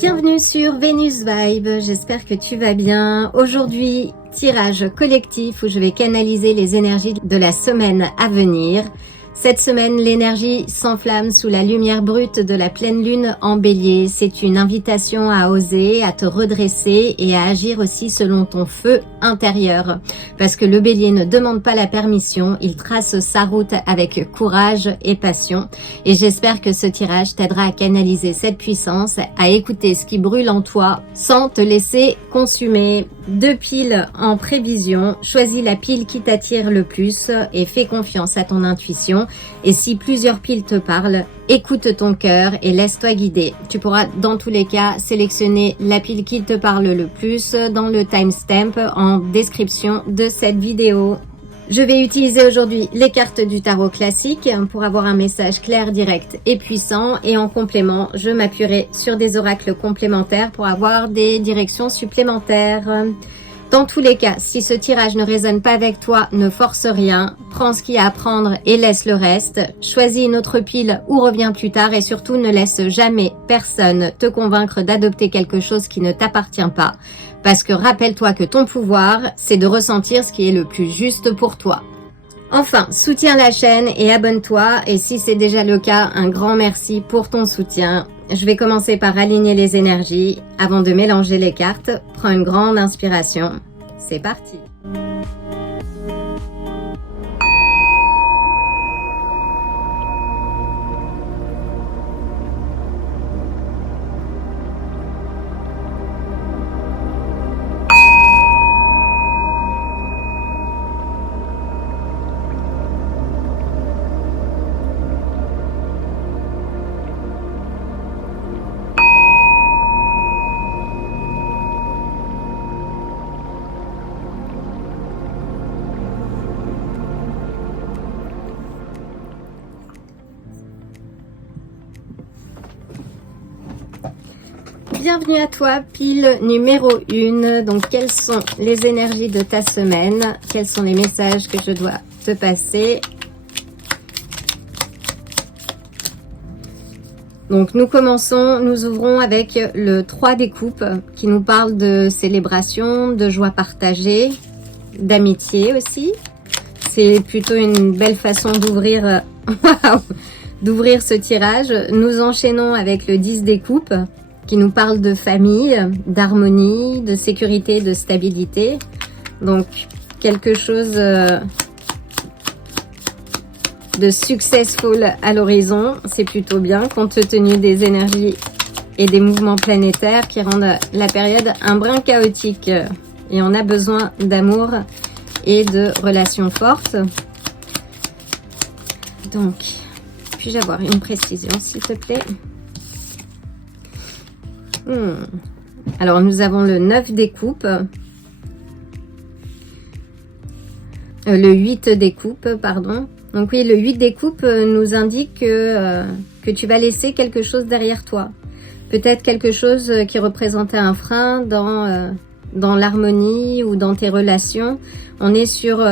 Bienvenue sur Vénus Vibe, j'espère que tu vas bien. Aujourd'hui, tirage collectif où je vais canaliser les énergies de la semaine à venir. Cette semaine, l'énergie s'enflamme sous la lumière brute de la pleine lune en bélier. C'est une invitation à oser, à te redresser et à agir aussi selon ton feu intérieur. Parce que le bélier ne demande pas la permission, il trace sa route avec courage et passion. Et j'espère que ce tirage t'aidera à canaliser cette puissance, à écouter ce qui brûle en toi sans te laisser consumer. 2 piles en prévision, choisis la pile qui t'attire le plus et fais confiance à ton intuition. Et si plusieurs piles te parlent, écoute ton cœur et laisse-toi guider. Tu pourras dans tous les cas sélectionner la pile qui te parle le plus dans le timestamp en description de cette vidéo. Je vais utiliser aujourd'hui les cartes du tarot classique pour avoir un message clair, direct et puissant. Et en complément, je m'appuierai sur des oracles complémentaires pour avoir des directions supplémentaires. Dans tous les cas, si ce tirage ne résonne pas avec toi, ne force rien. Prends ce qu'il y a à prendre et laisse le reste. Choisis une autre pile ou reviens plus tard et surtout ne laisse jamais personne te convaincre d'adopter quelque chose qui ne t'appartient pas. Parce que rappelle-toi que ton pouvoir, c'est de ressentir ce qui est le plus juste pour toi. Enfin, soutiens la chaîne et abonne-toi. Et si c'est déjà le cas, un grand merci pour ton soutien. Je vais commencer par aligner les énergies. Avant de mélanger les cartes, prends une grande inspiration. C'est parti! Bienvenue à toi, pile numéro 1. Donc, quelles sont les énergies de ta semaine? Quels sont les messages que je dois te passer? Donc, nous commençons, nous ouvrons avec le 3 des coupes qui nous parle de célébration, de joie partagée, d'amitié aussi. C'est plutôt une belle façon d'ouvrir d'ouvrir ce tirage. Nous enchaînons avec le 10 des coupes qui nous parle de famille, d'harmonie, de sécurité, de stabilité. Donc, quelque chose de successful à l'horizon. C'est plutôt bien, compte tenu des énergies et des mouvements planétaires qui rendent la période un brin chaotique. Et on a besoin d'amour et de relations fortes. Donc, puis-je avoir une précision, s'il te plaît? Alors, nous avons le 9 des coupes, le 8 des coupes, pardon. Donc oui, le 8 des coupes nous indique que tu vas laisser quelque chose derrière toi. Peut-être quelque chose qui représentait un frein dans l'harmonie ou dans tes relations. On est sur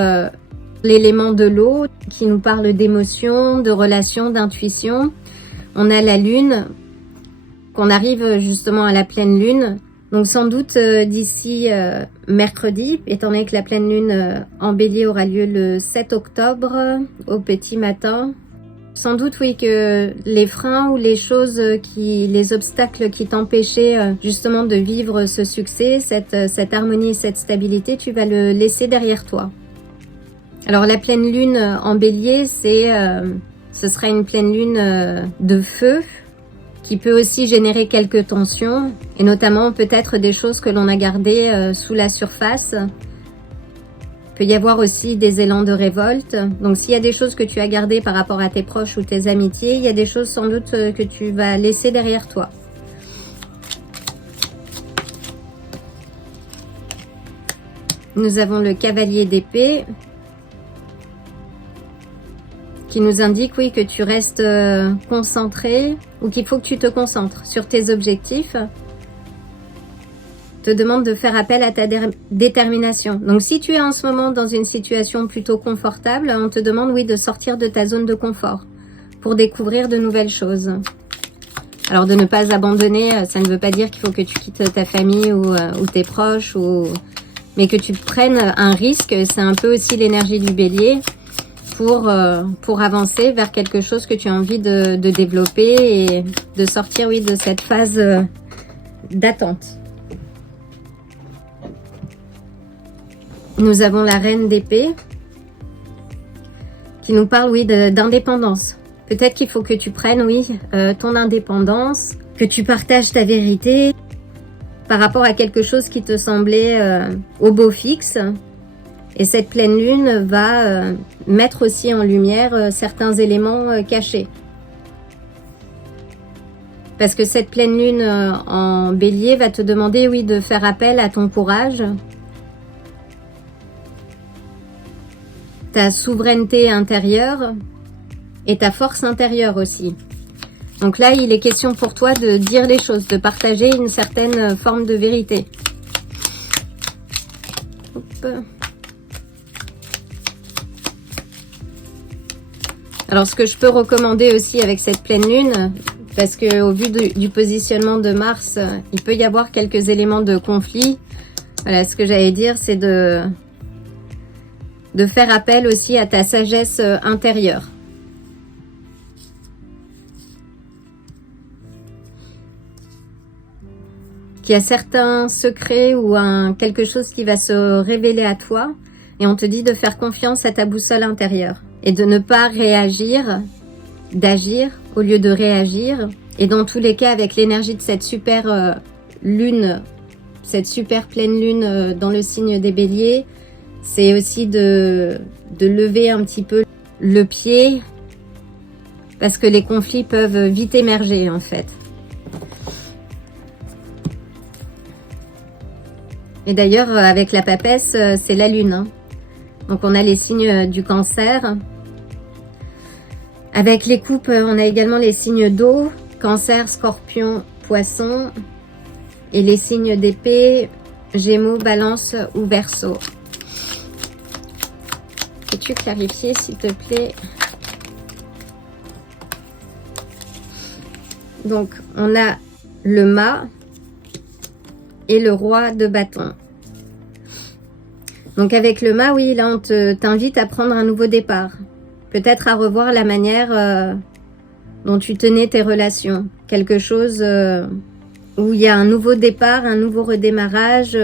l'élément de l'eau qui nous parle d'émotions, de relations, d'intuition. On a la lune. Qu'on arrive justement à la pleine lune. Donc sans doute d'ici mercredi, étant donné que la pleine lune en bélier aura lieu le 7 octobre au petit matin. Sans doute oui que les freins ou les choses les obstacles qui t'empêchaient justement de vivre ce succès, cette harmonie et cette stabilité, tu vas le laisser derrière toi. Alors la pleine lune en bélier, ce sera une pleine lune de feu, qui peut aussi générer quelques tensions, et notamment peut-être des choses que l'on a gardées sous la surface. Il peut y avoir aussi des élans de révolte. Donc s'il y a des choses que tu as gardées par rapport à tes proches ou tes amitiés, il y a des choses sans doute que tu vas laisser derrière toi. Nous avons le cavalier d'épée, qui nous indique, oui, que tu restes concentré ou qu'il faut que tu te concentres sur tes objectifs. Te demande de faire appel à ta détermination. Donc, si tu es en ce moment dans une situation plutôt confortable, on te demande, oui, de sortir de ta zone de confort pour découvrir de nouvelles choses. Alors de ne pas abandonner, ça ne veut pas dire qu'il faut que tu quittes ta famille ou tes proches, mais que tu prennes un risque. C'est un peu aussi l'énergie du bélier pour avancer vers quelque chose que tu as envie de développer et de sortir, oui, de cette phase d'attente. Nous avons la reine d'épée qui nous parle, oui, d'indépendance. Peut-être qu'il faut que tu prennes, oui, ton indépendance, que tu partages ta vérité par rapport à quelque chose qui te semblait au beau fixe. Et cette pleine lune va mettre aussi en lumière certains éléments cachés. Parce que cette pleine lune en bélier va te demander, oui, de faire appel à ton courage, ta souveraineté intérieure et ta force intérieure aussi. Donc là, il est question pour toi de dire les choses, de partager une certaine forme de vérité. Hop. Alors, ce que je peux recommander aussi avec cette pleine lune, parce que au vu du positionnement de Mars, il peut y avoir quelques éléments de conflit. Voilà, ce que j'allais dire, c'est de faire appel aussi à ta sagesse intérieure. Qu'il y a certains secrets ou quelque chose qui va se révéler à toi et on te dit de faire confiance à ta boussole intérieure et de ne pas réagir, d'agir au lieu de réagir. Et dans tous les cas, avec l'énergie de cette super lune, cette super pleine lune dans le signe des béliers, c'est aussi de lever un petit peu le pied parce que les conflits peuvent vite émerger en fait. Et d'ailleurs, avec la papesse, c'est la lune. Hein. Donc on a les signes du cancer. Avec les coupes, on a également les signes d'eau, cancer, scorpion, poisson. Et les signes d'épée, gémeaux, balance ou verseau. Peux-tu clarifier s'il te plaît? Donc, on a le mât et le roi de bâton. Donc, avec le mât, oui, là, on t'invite à prendre un nouveau départ. Peut-être à revoir la manière dont tu tenais tes relations. Quelque chose où il y a un nouveau départ, un nouveau redémarrage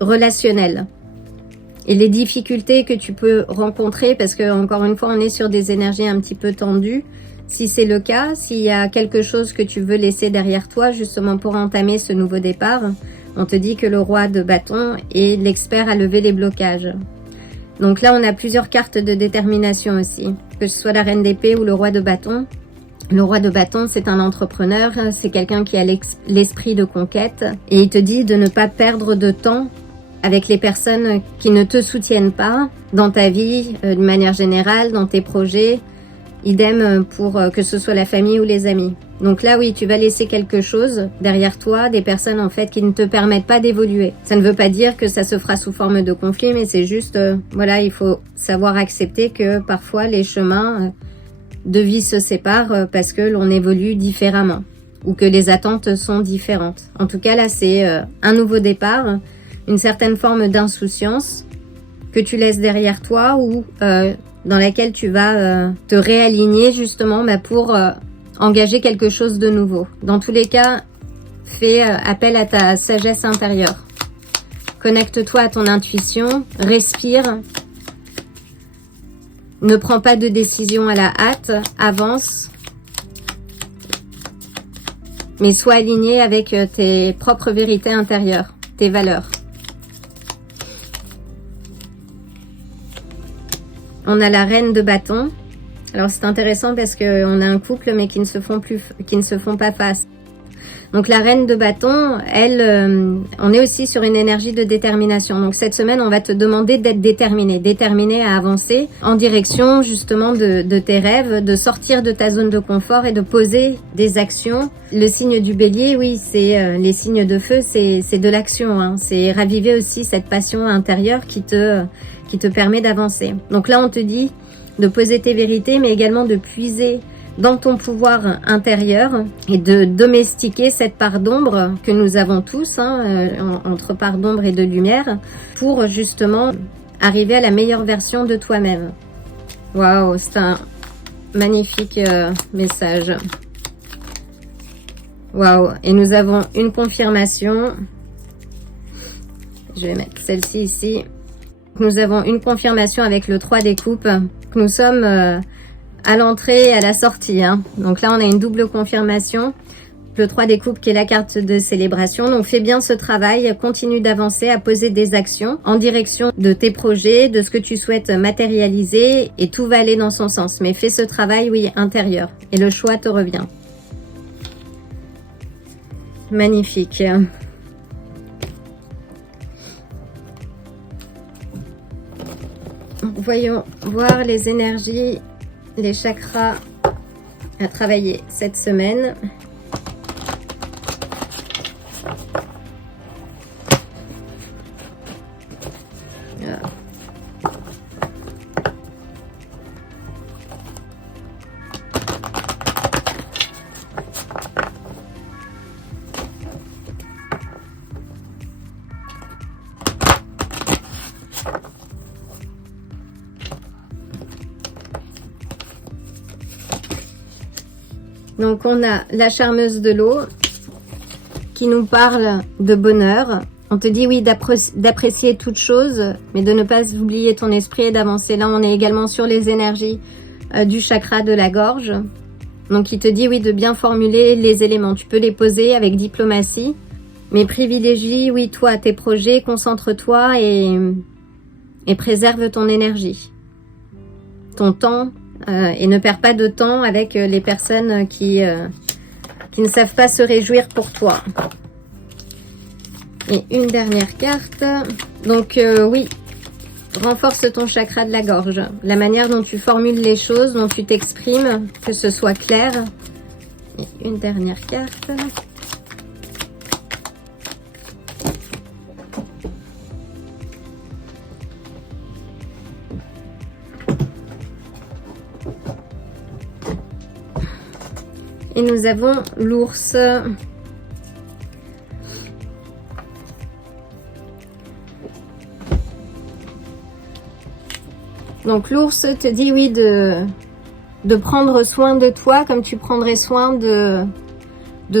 relationnel. Et les difficultés que tu peux rencontrer, parce que encore une fois, on est sur des énergies un petit peu tendues. Si c'est le cas, s'il y a quelque chose que tu veux laisser derrière toi, justement pour entamer ce nouveau départ, on te dit que le roi de bâton est l'expert à lever les blocages. Donc là, on a plusieurs cartes de détermination aussi, que ce soit la reine d'épée ou le roi de bâton. Le roi de bâton, c'est un entrepreneur, c'est quelqu'un qui a l'esprit de conquête et il te dit de ne pas perdre de temps avec les personnes qui ne te soutiennent pas dans ta vie, de manière générale, dans tes projets. Idem pour que ce soit la famille ou les amis. Donc là, oui, tu vas laisser quelque chose derrière toi, des personnes en fait qui ne te permettent pas d'évoluer. Ça ne veut pas dire que ça se fera sous forme de conflit, mais c'est juste, voilà, il faut savoir accepter que parfois les chemins de vie se séparent parce que l'on évolue différemment ou que les attentes sont différentes. En tout cas, là, c'est un nouveau départ, une certaine forme d'insouciance que tu laisses derrière toi ou dans laquelle tu vas te réaligner justement pour engager quelque chose de nouveau. Dans tous les cas, fais appel à ta sagesse intérieure. Connecte-toi à ton intuition, respire. Ne prends pas de décision à la hâte, avance. Mais sois aligné avec tes propres vérités intérieures, tes valeurs. On a la reine de bâton. Alors c'est intéressant parce qu'on a un couple mais qui ne se font pas face. Donc la reine de bâton, elle, on est aussi sur une énergie de détermination. Donc cette semaine, on va te demander d'être déterminé à avancer en direction justement de tes rêves, de sortir de ta zone de confort et de poser des actions. Le signe du bélier, oui, c'est les signes de feu, c'est de l'action. Hein. C'est raviver aussi cette passion intérieure qui te permet d'avancer. Donc là, on te dit de poser tes vérités, mais également de puiser dans ton pouvoir intérieur et de domestiquer cette part d'ombre que nous avons tous, entre part d'ombre et de lumière, pour justement arriver à la meilleure version de toi-même. Waouh, c'est un magnifique message. Waouh, et nous avons une confirmation. Je vais mettre celle-ci ici. Nous avons une confirmation avec le 3 des coupes, que nous sommes à l'entrée et à la sortie. Donc là, on a une double confirmation. Le 3 des coupes qui est la carte de célébration. Donc fais bien ce travail, continue d'avancer, à poser des actions en direction de tes projets, de ce que tu souhaites matérialiser, et tout va aller dans son sens. Mais fais ce travail, oui, intérieur, et le choix te revient. Magnifique. Voyons voir les énergies, les chakras à travailler cette semaine. Donc on a la charmeuse de l'eau qui nous parle de bonheur. On te dit oui d'apprécier toute chose, mais de ne pas oublier ton esprit et d'avancer. Là on est également sur les énergies du chakra de la gorge. Donc il te dit oui de bien formuler les éléments. Tu peux les poser avec diplomatie, mais privilégie oui toi tes projets, concentre-toi et préserve ton énergie, ton temps. Et ne perds pas de temps avec les personnes qui ne savent pas se réjouir pour toi. Et une dernière carte. Donc oui, renforce ton chakra de la gorge. La manière dont tu formules les choses, dont tu t'exprimes, que ce soit clair. Et une dernière carte. Et nous avons l'ours. Donc l'ours te dit oui de prendre soin de toi comme tu prendrais soin de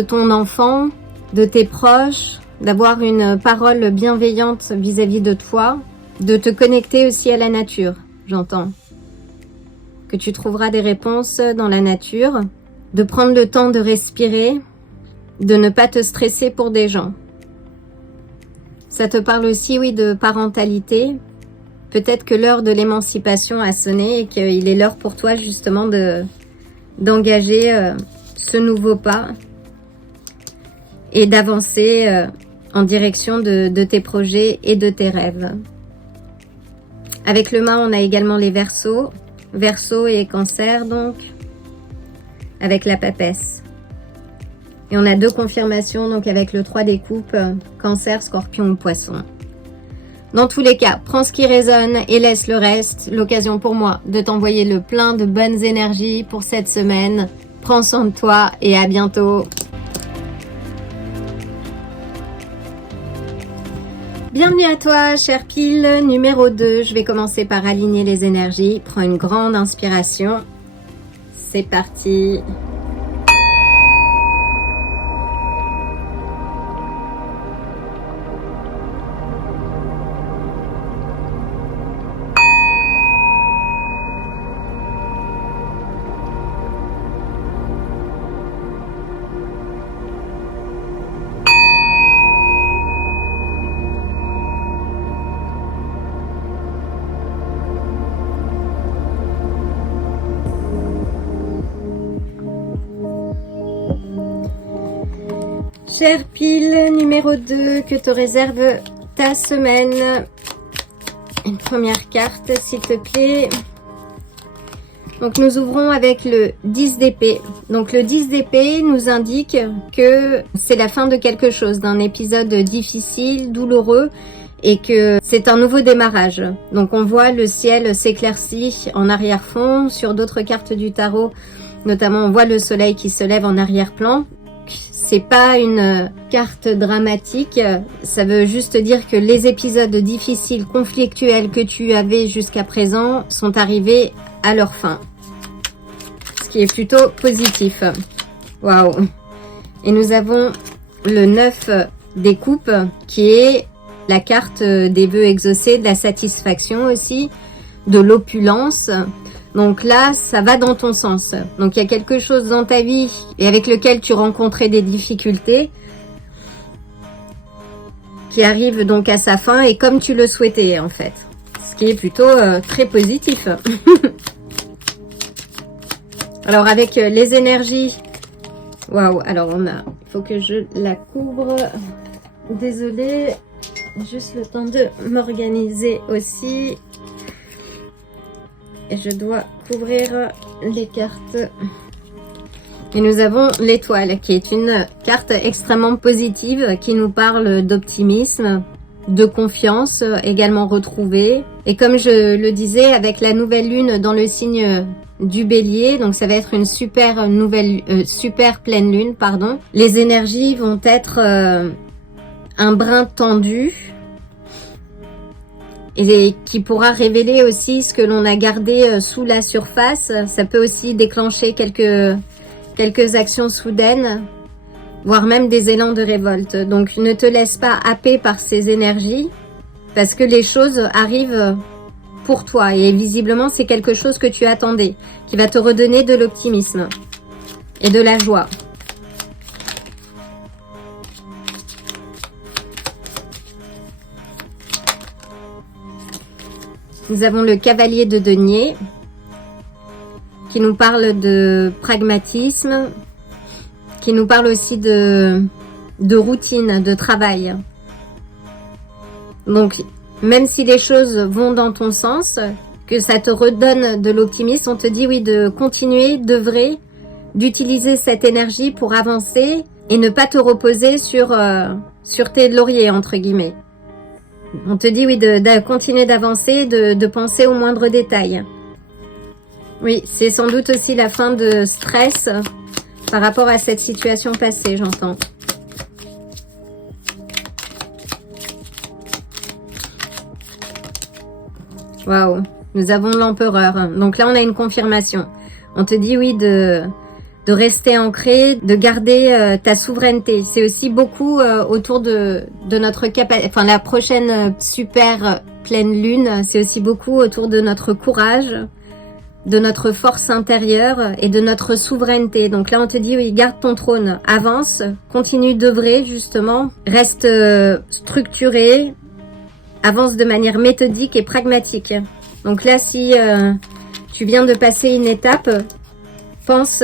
ton enfant, de tes proches, d'avoir une parole bienveillante vis-à-vis de toi, de te connecter aussi à la nature, j'entends. Que tu trouveras des réponses dans la nature. De prendre le temps de respirer, de ne pas te stresser pour des gens. Ça te parle aussi, oui, de parentalité. Peut-être que l'heure de l'émancipation a sonné et qu'il est l'heure pour toi justement d'engager ce nouveau pas et d'avancer en direction de tes projets et de tes rêves. Avec le mât, on a également les Verseaux. Verseau et Cancer donc. Avec la papesse. Et on a deux confirmations, donc avec le 3 des coupes, Cancer, Scorpion ou Poisson. Dans tous les cas, prends ce qui résonne et laisse le reste. L'occasion pour moi de t'envoyer le plein de bonnes énergies pour cette semaine. Prends soin de toi et à bientôt. Bienvenue à toi, chère pile numéro 2. Je vais commencer par aligner les énergies. Prends une grande inspiration. C'est parti. Chère pile numéro 2, que te réserve ta semaine? Une première carte, s'il te plaît. Donc nous ouvrons avec le 10 d'épée. Donc le 10 d'épée nous indique que c'est la fin de quelque chose, d'un épisode difficile, douloureux, et que c'est un nouveau démarrage. Donc on voit le ciel s'éclaircit en arrière-fond. Sur d'autres cartes du tarot, Notamment, on voit le soleil qui se lève en arrière-plan. C'est pas une carte dramatique, ça veut juste dire que les épisodes difficiles, conflictuels que tu avais jusqu'à présent sont arrivés à leur fin. Ce qui est plutôt positif. Waouh! Et nous avons le 9 des coupes qui est la carte des vœux exaucés, de la satisfaction aussi, de l'opulence. Donc là, ça va dans ton sens. Donc il y a quelque chose dans ta vie et avec lequel tu rencontrais des difficultés qui arrive donc à sa fin et comme tu le souhaitais en fait. Ce qui est plutôt très positif. Alors avec les énergies, waouh, alors il faut que je la couvre. Désolée, juste le temps de m'organiser aussi. Et je dois couvrir les cartes. Et nous avons l'étoile qui est une carte extrêmement positive qui nous parle d'optimisme, de confiance également retrouvée. Et comme je le disais, avec la nouvelle lune dans le signe du bélier, donc ça va être une super pleine lune, pardon. Les énergies vont être un brin tendu. Et qui pourra révéler aussi ce que l'on a gardé sous la surface. Ça peut aussi déclencher quelques actions soudaines, voire même des élans de révolte. Donc ne te laisse pas happer par ces énergies, parce que les choses arrivent pour toi. Et visiblement, c'est quelque chose que tu attendais, qui va te redonner de l'optimisme et de la joie. Nous avons le cavalier de denier qui nous parle de pragmatisme, qui nous parle aussi de routine, de travail. Donc, même si les choses vont dans ton sens, que ça te redonne de l'optimisme, on te dit oui de continuer, d'œuvrer, d'utiliser cette énergie pour avancer et ne pas te reposer sur tes lauriers, entre guillemets. On te dit oui de continuer d'avancer, de penser aux moindres détails. Oui, c'est sans doute aussi la fin de stress par rapport à cette situation passée, j'entends. Waouh, nous avons l'empereur. Donc là, on a une confirmation. On te dit oui de rester ancré, de garder ta souveraineté. C'est aussi beaucoup autour de notre capacité. Enfin, la prochaine super pleine lune, c'est aussi beaucoup autour de notre courage, de notre force intérieure et de notre souveraineté. Donc là, on te dit oui, garde ton trône, avance, continue d'œuvrer justement, reste structuré, avance de manière méthodique et pragmatique. Donc là, si tu viens de passer une étape, pense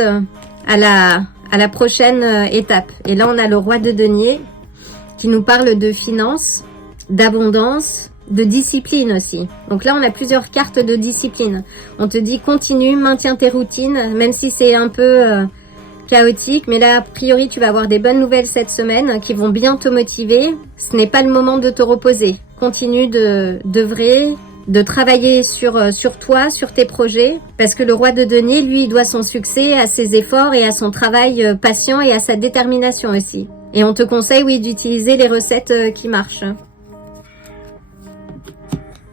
à la prochaine étape. Et là, on a le roi de denier qui nous parle de finances, d'abondance, de discipline aussi. Donc là, on a plusieurs cartes de discipline. On te dit continue, maintiens tes routines, même si c'est un peu chaotique. Mais là, a priori, tu vas avoir des bonnes nouvelles cette semaine qui vont bien te motiver. Ce n'est pas le moment de te reposer. Continue d'œuvrer, de travailler sur toi, sur tes projets, parce que le roi de denier, lui, il doit son succès à ses efforts et à son travail patient et à sa détermination aussi. Et on te conseille, oui, d'utiliser les recettes qui marchent.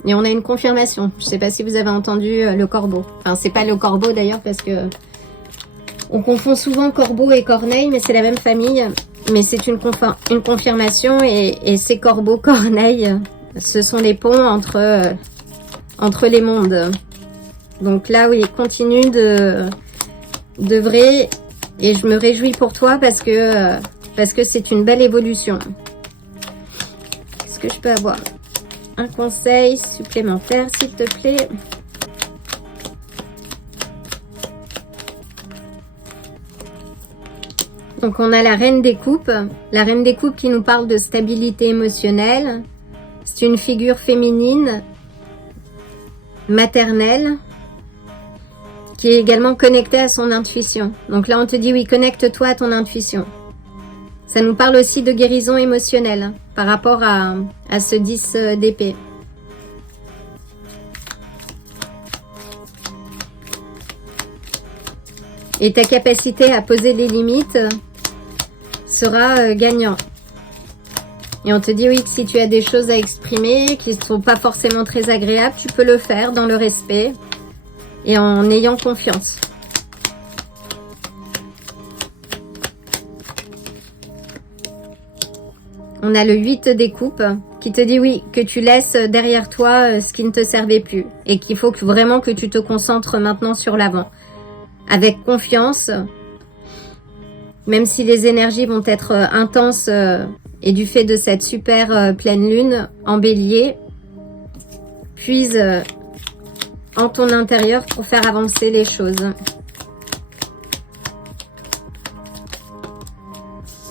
Et on a une confirmation. Je ne sais pas si vous avez entendu le corbeau. Enfin, c'est pas le corbeau d'ailleurs, parce que on confond souvent corbeau et corneille, mais c'est la même famille. Mais c'est une confirmation et ces corbeaux, corneilles, ce sont les ponts entre les mondes. Donc là, oui, continue d'œuvrer et je me réjouis pour toi parce que c'est une belle évolution. Est-ce que je peux avoir un conseil supplémentaire, s'il te plaît? Donc on a la reine des coupes. La reine des coupes qui nous parle de stabilité émotionnelle. C'est une figure féminine, maternelle, qui est également connectée à son intuition. Donc là, on te dit, oui, connecte-toi à ton intuition. Ça nous parle aussi de guérison émotionnelle par rapport à ce 10 d'épée. Et ta capacité à poser des limites sera gagnant. Et on te dit oui que si tu as des choses à exprimer qui ne sont pas forcément très agréables, tu peux le faire dans le respect et en ayant confiance. On a le 8 des coupes qui te dit oui, que tu laisses derrière toi ce qui ne te servait plus et qu'il faut vraiment que tu te concentres maintenant sur l'avant. Avec confiance, même si les énergies vont être intenses et du fait de cette super pleine lune en bélier, puise en ton intérieur pour faire avancer les choses.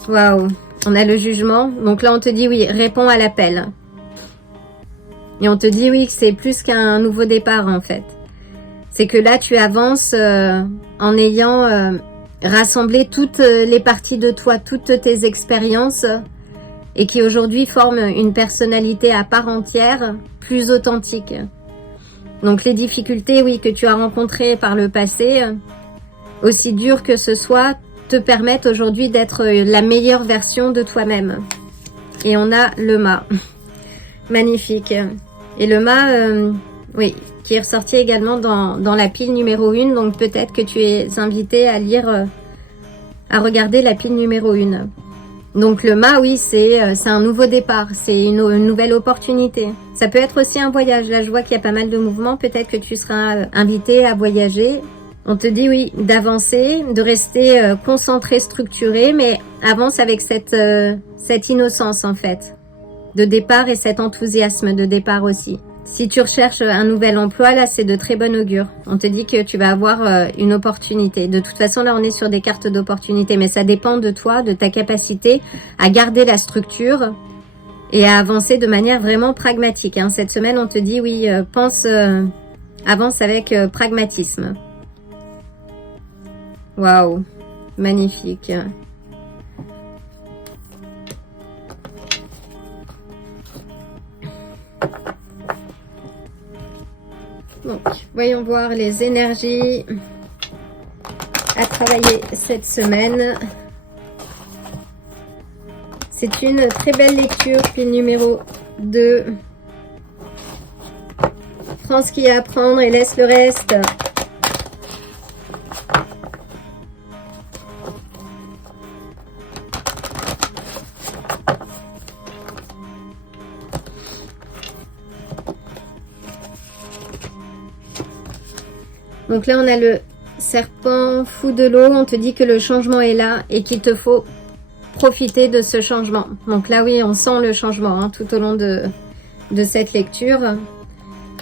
Waouh! On a le jugement. Donc là, on te dit oui, réponds à l'appel. Et on te dit oui, que c'est plus qu'un nouveau départ en fait. C'est que là, tu avances en ayant rassemblé toutes les parties de toi, toutes tes expériences et qui aujourd'hui forment une personnalité à part entière, plus authentique. Donc les difficultés, oui, que tu as rencontrées par le passé, aussi dures que ce soit, te permettent aujourd'hui d'être la meilleure version de toi-même. Et on a le mât. Magnifique. Et le mât, oui, qui est ressorti également dans la pile numéro 1. Donc peut-être que tu es invité à lire, à regarder la pile numéro 1. Donc le mât, oui, c'est un nouveau départ. C'est une nouvelle opportunité. Ça peut être aussi un voyage. Là, je vois qu'il y a pas mal de mouvements. Peut-être que tu seras invité à voyager. On te dit oui, d'avancer, de rester concentré, structuré, mais avance avec cette innocence en fait, de départ et cet enthousiasme de départ aussi. Si tu recherches un nouvel emploi, là c'est de très bon augure. On te dit que tu vas avoir une opportunité. De toute façon là on est sur des cartes d'opportunité, mais ça dépend de toi, de ta capacité à garder la structure et à avancer de manière vraiment pragmatique. Hein. Cette semaine on te dit oui, avance avec pragmatisme. Waouh, magnifique. Donc, voyons voir les énergies à travailler cette semaine. C'est une très belle lecture, pile numéro 2. Prends ce qu'il y a à prendre et laisse le reste. Donc là, on a le serpent fou de l'eau. On te dit que le changement est là et qu'il te faut profiter de ce changement. Donc là, oui, on sent le changement hein, tout au long de cette lecture.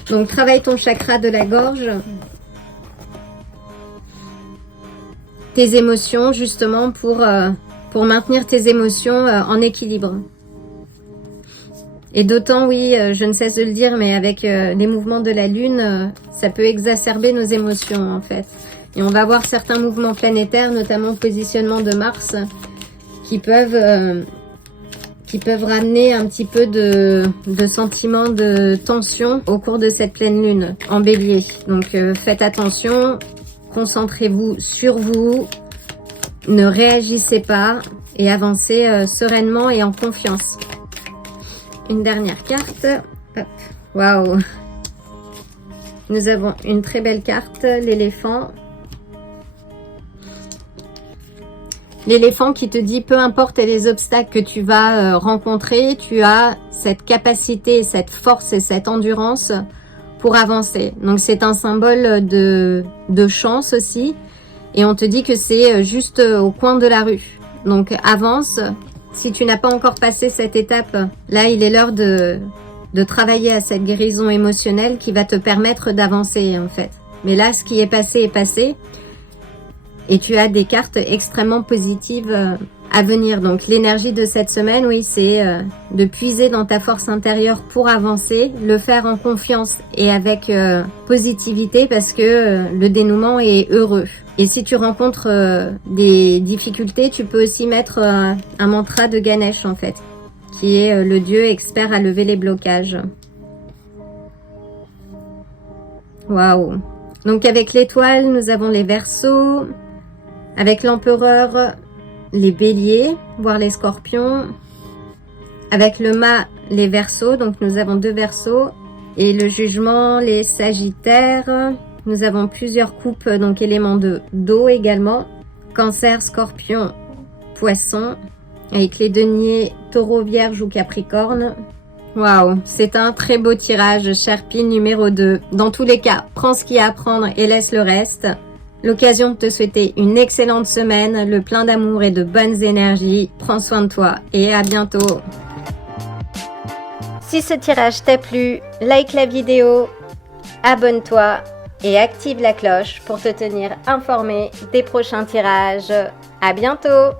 Donc, travaille ton chakra de la gorge. Tes émotions, justement, pour maintenir tes émotions en équilibre. Et d'autant, oui, je ne cesse de le dire, mais avec les mouvements de la Lune, ça peut exacerber nos émotions, en fait. Et on va avoir certains mouvements planétaires, notamment le positionnement de Mars, qui peuvent ramener un petit peu de sentiments de tension au cours de cette pleine Lune en Bélier. Donc, faites attention, concentrez-vous sur vous, ne réagissez pas et avancez sereinement et en confiance. Une dernière carte. Waouh! Nous avons une très belle carte, l'éléphant. L'éléphant qui te dit, peu importe les obstacles que tu vas rencontrer, tu as cette capacité, cette force et cette endurance pour avancer. Donc c'est un symbole de chance aussi. Et on te dit que c'est juste au coin de la rue. Donc avance. Si tu n'as pas encore passé cette étape, là, il est l'heure de travailler à cette guérison émotionnelle qui va te permettre d'avancer, en fait. Mais là, ce qui est passé est passé. Et tu as des cartes extrêmement positives à venir. Donc, l'énergie de cette semaine, oui, c'est de puiser dans ta force intérieure pour avancer, le faire en confiance et avec positivité parce que le dénouement est heureux. Et si tu rencontres des difficultés, tu peux aussi mettre un mantra de Ganesh en fait, qui est le dieu expert à lever les blocages. Waouh! Donc avec l'étoile, nous avons les Verseaux, Avec l'empereur, les béliers, voire les scorpions. Avec le mât, les verseaux, donc nous avons 2 verseaux. Et le jugement, les sagittaires. Nous avons plusieurs coupes, donc éléments d'eau également. Cancer, scorpion, poisson. Avec les deniers, taureau, vierge ou capricorne. Waouh, c'est un très beau tirage, cher pile numéro 2. Dans tous les cas, prends ce qu'il y a à prendre et laisse le reste. L'occasion de te souhaiter une excellente semaine, le plein d'amour et de bonnes énergies. Prends soin de toi et à bientôt. Si ce tirage t'a plu, like la vidéo, abonne-toi et active la cloche pour te tenir informé des prochains tirages. À bientôt!